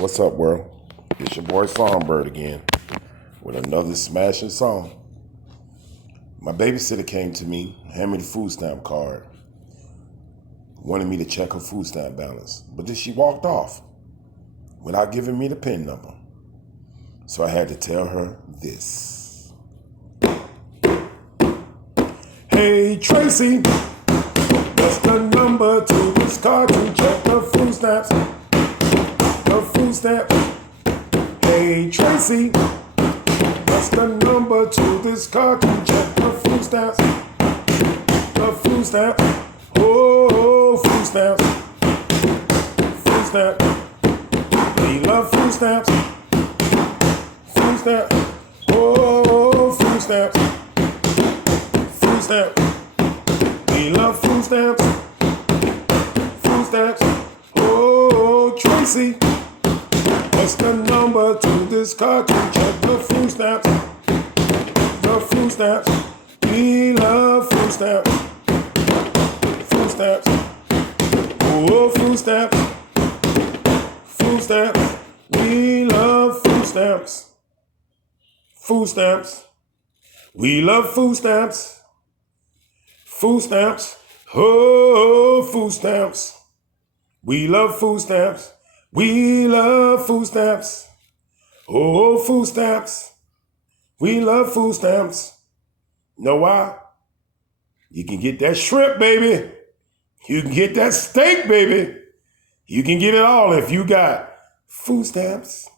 What's up, world? It's your boy Songbird again with another smashing song. My babysitter came to me, handed me the food stamp card, wanted me to check her food stamp balance, but then she walked off without giving me the PIN number. So I had to tell her this. Hey Tracy, what's the number to this card to check the food stamps? The food stamps. Hey Tracy, what's the number to this card to check the food stamps? The food stamps. Oh, food stamps. Food stamps. We love food stamps. Food stamps. Oh, food stamps. Food stamps. We love food stamps. Food stamps. Oh, Tracy, what's the number to this card to check the food stamps? The food stamps. We love food stamps. Food stamps. Oh, food stamps. Food stamps. We love food stamps. Food stamps. We love food stamps. Food stamps. Oh, food stamps. We love food stamps. We love food stamps. Oh, food stamps. We love food stamps. Know why? You can get that shrimp, baby. You can get that steak, baby. You can get it all if you got food stamps.